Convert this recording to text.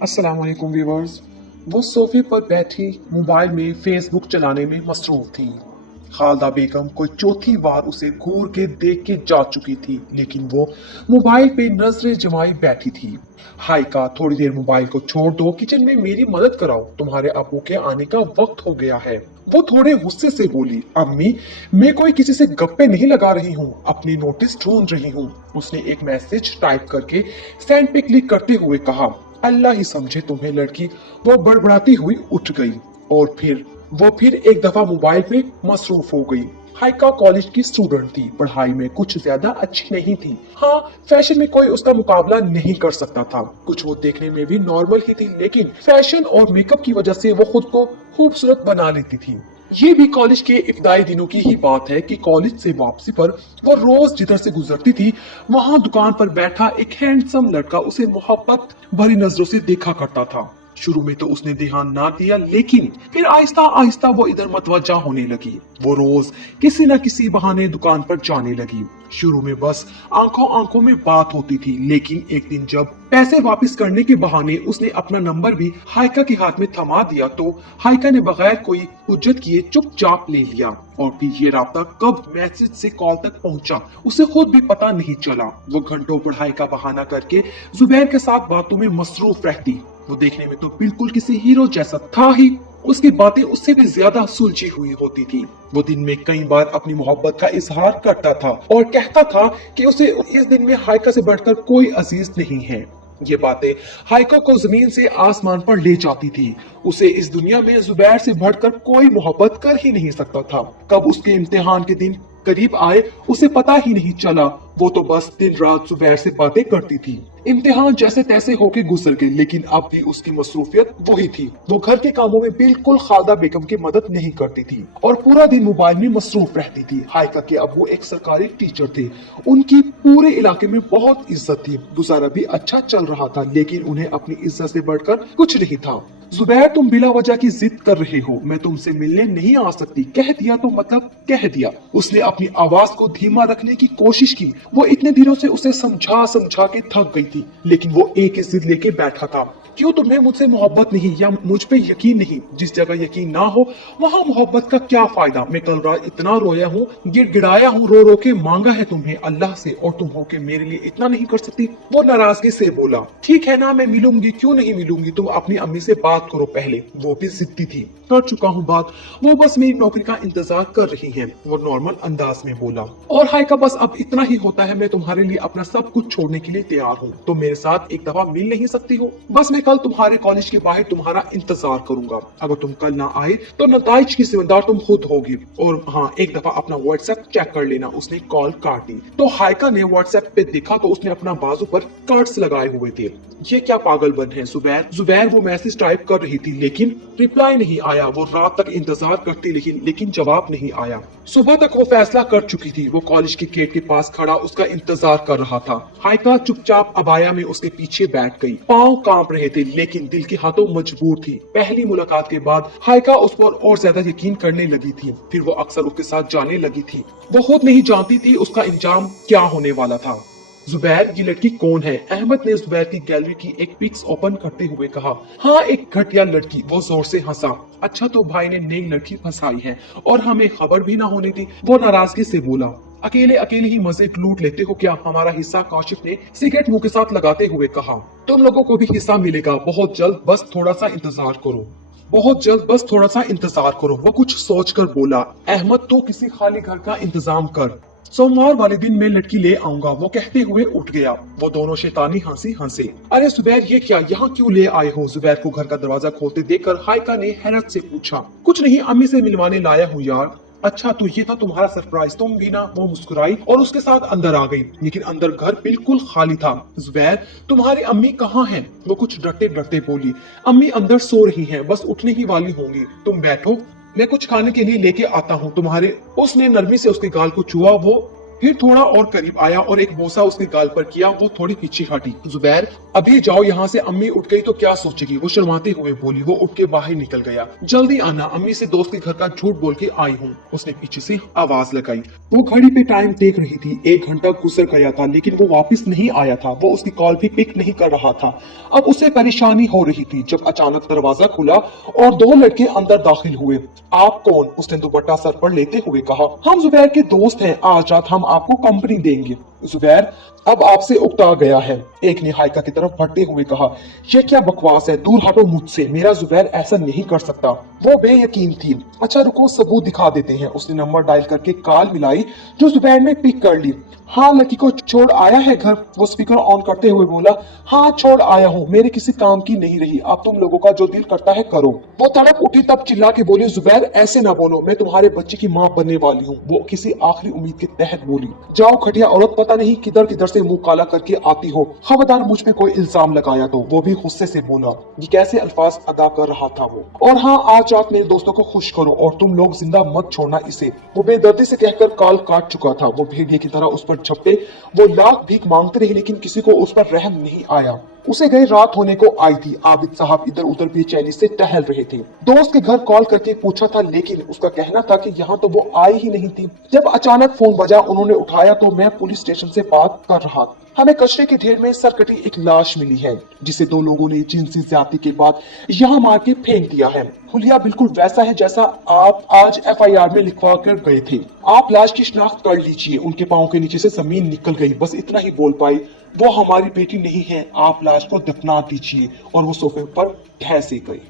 अस्सलाम वालेकुम व्यूअर्स। वो सोफे पर बैठी मोबाइल में फेसबुक चलाने में मसरूफ थी। खालदा बेगम कोई चौथी बार उसे घूर के देख के जा चुकी थी, लेकिन वो मोबाइल पे नजरें जमाई बैठी थी। हाय का थोड़ी देर मोबाइल को छोड़ दो, किचन में मेरी मदद कराओ, तुम्हारे अब्बू के आने का वक्त हो गया है। वो थोड़े गुस्से से बोली, अम्मी मैं कोई किसी से गप्पे नहीं लगा रही हूँ, अपनी नोटिस ढूंढ रही हूँ। उसने एक मैसेज टाइप करके सेंड पे क्लिक करते हुए कहा, अल्लाह ही समझे तुम्हें लड़की। वो बड़बड़ाती हुई उठ गई और फिर एक दफा मोबाइल पे मसरूफ हो गई। हाइका कॉलेज की स्टूडेंट थी, पढ़ाई में कुछ ज्यादा अच्छी नहीं थी। हाँ, फैशन में कोई उसका मुकाबला नहीं कर सकता था। कुछ वो देखने में भी नॉर्मल ही थी, लेकिन फैशन और मेकअप की वजह से वो खुद को खूबसूरत बना लेती थी। ये भी कॉलेज के इब्तदाई दिनों की ही बात है कि कॉलेज से वापसी पर वो रोज जिधर से गुजरती थी, वहां दुकान पर बैठा एक हैंडसम लड़का उसे मोहब्बत भरी नजरों से देखा करता था। शुरू में तो उसने ध्यान ना दिया, लेकिन फिर आहिस्ता आहिस्ता वो इधर मतवज्जा होने लगी। वो रोज किसी न किसी बहाने दुकान पर जाने लगी। शुरू में बस आंखों आंखों में बात होती थी, लेकिन एक दिन जब पैसे वापस करने के बहाने उसने अपना नंबर भी हाइका के हाथ में थमा दिया, तो हाइका ने बगैर कोई हुज्जत किए चुपचाप ले लिया। और फिर ये राब्ता कब मैसेज से कॉल तक पहुंचा, उसे खुद भी पता नहीं चला। वो घंटों पढ़ाई का बहाना करके जुबैर के साथ बातों में मसरूफ रहती। वो देखने में तो बिल्कुल किसी हीरो जैसा था ही, उसकी बातें उससे भी ज्यादा सुलझी हुई होती थी। वो दिन में कई बार अपनी मोहब्बत का इजहार करता था और कहता था कि उसे इस दिन में हाइका से बढ़कर कोई अजीज नहीं है। ये बातें हाइका को जमीन से आसमान पर ले जाती थी। उसे इस दुनिया में जुबैर से बढ़कर कोई मोहब्बत कर ही नहीं सकता था। कब उसके इम्तिहान के दिन करीब आए उसे पता ही नहीं चला। वो तो बस दिन रात जुबैर से बातें करती थी। इम्तिहान जैसे तैसे होके गुजर गए, लेकिन अब भी उसकी मसरूफियत वही थी। वो घर के कामों में बिल्कुल खालदा बेगम की मदद नहीं करती थी और पूरा दिन मोबाइल में मसरूफ रहती थी। हाइका के अब्बू एक सरकारी टीचर थे। उनकी पूरे इलाके में बहुत इज्जत थी। गुजारा भी अच्छा चल रहा था, लेकिन उन्हें अपनी इज्जत से बढ़कर कुछ नहीं था। जुबैर तुम बिला वजह की जिद कर रहे हो, मैं तुमसे मिलने नहीं आ सकती। कह दिया तो मतलब कह दिया। उसने अपनी आवाज को धीमा रखने की कोशिश की। वो इतने दिनों से उसे समझा समझा के थक गई थी, लेकिन वो एक ही जिद लेके बैठा था। क्यों तुम्हें मुझसे मोहब्बत नहीं या मुझ पे यकीन नहीं? जिस जगह यकीन ना हो वहाँ मोहब्बत का क्या फायदा? मैं कल रात इतना रोया हूँ, गिड़गिड़ाया हूँ, रो रो के मांगा है तुम्हें अल्लाह से, और तुम हो के मेरे लिए इतना नहीं कर सकती? वो नाराजगी से बोला, ठीक है ना, मैं मिलूंगी, क्यों नहीं मिलूंगी? तुम अपनी अम्मी से बात करो पहले। वो भी जिद्दी थी। कर चुका हूँ बात, वो बस मेरी नौकरी का इंतजार कर रही है, वो नॉर्मल अंदाज में बोला। और हाइका बस अब इतना ही होता है, मैं तुम्हारे लिए अपना सब कुछ छोड़ने के लिए तैयार हूँ। तुम मेरे साथ एक दफा मिल नहीं सकती हो? बस मैं कल तुम्हारे कॉलेज के बाहर तुम्हारा इंतजार करूंगा। अगर तुम कल ना आए तो नताइज की जिम्मेदार तुम खुद होगी। और हाँ, एक दफा अपना व्हाट्सएप चेक कर लेना। उसने कॉल काट दी तो हाइका ने व्हाट्सएप पे देखा तो उसने अपना बाजू पर कार्ड्स लगाए हुए थे। ये क्या पागलपन है जुबैर वो मैसेज टाइप कर रही थी, लेकिन रिप्लाई नहीं आया। वो रात तक इंतजार करती, लेकिन जवाब नहीं आया। सुबह तक वो फैसला कर चुकी थी। वो कॉलेज के गेट के पास खड़ा उसका इंतजार कर रहा था। हाइका चुपचाप अबाया में उसके पीछे बैठ गई। पाँव कांप रहे थे, लेकिन दिल के हाथों मजबूर थी। पहली मुलाकात के बाद हाइका उस पर और ज्यादा यकीन करने लगी थी। फिर वो अक्सर उसके साथ जाने लगी थी। वो खुद नहीं जानती थी उसका इंजाम क्या होने वाला था। जुबैर, ये लड़की कौन है? अहमद ने जुबैर की गैलरी की एक पिक्स ओपन करते हुए कहा। हाँ, एक घटिया लड़की। वो जोर से हंसा। अच्छा, तो भाई ने नई लड़की फंसाई है और हमें खबर भी ना होने दी। वो नाराजगी से बोला, अकेले अकेले ही मजे लूट लेते हो क्या? हमारा हिस्सा? काशिफ ने सिगरेट मुंह के साथ लगाते हुए कहा। तुम लोगों को भी हिस्सा मिलेगा बहुत जल्द, बस थोड़ा सा इंतजार करो। बहुत जल्द, बस थोड़ा सा इंतजार करो, वो कुछ सोचकर बोला। अहमद, तो किसी खाली घर का इंतजाम कर, सोमवार वाले दिन मैं लड़की ले आऊंगा। वो कहते हुए उठ गया। वो दोनों शैतानी हंसी हंसे। अरे जुबैर, ये क्या, यहाँ क्यों ले आए हो? जुबैर को घर का दरवाजा खोलते देखकर हाइका ने हैरत से पूछा। कुछ नहीं, अम्मी से मिलवाने लाया हूँ यार। अच्छा, तो ये था तुम्हारा सरप्राइज? तुम भी ना? वो मुस्कुराई और उसके साथ अंदर आ गई, लेकिन अंदर घर बिल्कुल खाली था। जुबैर, तुम्हारी अम्मी कहाँ हैं? वो कुछ डरते डरते बोली। अम्मी अंदर सो रही हैं, बस उठने ही वाली होंगी। तुम बैठो, मैं कुछ खाने के लिए लेके आता हूँ तुम्हारे। उसने नरमी से उसके गाल को छुआ। वो फिर थोड़ा और करीब आया और एक बोसा उसके गाल पर किया। वो थोड़ी पीछे हटी। जुबैर, अभी जाओ यहाँ से, अम्मी उठ गई तो क्या सोचेगी, वो शर्माते हुए बोली। वो उठ के बाहर निकल गया। जल्दी आना, अम्मी से दोस्त के घर का झूठ बोल के आई हूँ, उसने पीछे से आवाज लगाई। वो घड़ी पे टाइम देख रही थी। 1 घंटा गुजर गया था लेकिन वो वापस नहीं आया था। वो उसकी कॉल भी पिक नहीं कर रहा था। अब उसे परेशानी हो रही थी जब अचानक दरवाजा खुला और 2 लड़के अंदर दाखिल हुए। आप कौन, उसने दुपट्टा सर पर लेते हुए कहा। हम जुबैर के दोस्त हैं, आज रात हम आपको कंपनी देंगे। जुबैर अब आपसे उकता गया है, एक ने हाइका की तरफ बढ़ते हुए कहा। ये क्या बकवास है, दूर हटो मुझसे, मेरा जुबैर ऐसा नहीं कर सकता। वो बेयकीन थी। अच्छा रुको, सबूत दिखा देते हैं। उसने नंबर डायल करके कॉल मिलाई जो जुबैर ने पिक कर ली। हाँ, लड़की को छोड़ आया है घर, वो स्पीकर ऑन करते हुए बोला। हाँ छोड़ आया हूँ, मेरे किसी काम की नहीं रही, अब तुम लोगों का जो दिल करता है करो। वो तड़प उठी तब चिल्ला के बोली, जुबैर ऐसे ना बोलो, मैं तुम्हारे बच्चे की माँ बनने वाली हूँ। वो किसी आखिरी उम्मीद के तहत बोली। जाओ घटिया औरत, पता नहीं किधर किधर से मुंह काला करके आती हो, खबरदार मुझ पे कोई इल्जाम लगाया तो। वो भी गुस्से से बोला। ये कैसे अल्फाज अदा कर रहा था वो। और हाँ, आज रात मेरे दोस्तों को खुश करो और तुम लोग जिंदा मत छोड़ना इसे। वो बेदर्दी से कहकर कॉल काट चुका था। वो भेड़िए की तरह उस पर झपटे। वो लाख भीख मांगते रहे लेकिन किसी को उस पर रहम नहीं आया। उसे गई रात होने को आई थी। आबिद साहब इधर उधर बेचैनी से टहल रहे थे। दोस्त के घर कॉल करके पूछा था लेकिन उसका कहना था कि यहाँ तो वो आई ही नहीं थी। जब अचानक फोन बजा, उन्होंने उठाया तो मैं पुलिस स्टेशन से बात कर रहा था। हमें कचरे के ढेर में सरकटी एक लाश मिली है जिसे 2 लोगों ने जिनसी ज्यादती के बाद यहाँ मार के फेंक दिया है। हुलिया बिल्कुल वैसा है जैसा आप आज FIR में लिखवा कर गए थे। आप लाश की शिनाख्त कर लीजिए, उनके पाँव के नीचे से जमीन निकल गई, बस इतना ही बोल पाई। वो हमारी बेटी नहीं है, आप लाश को दफना दीजिए। और वो सोफे पर ढह से गई।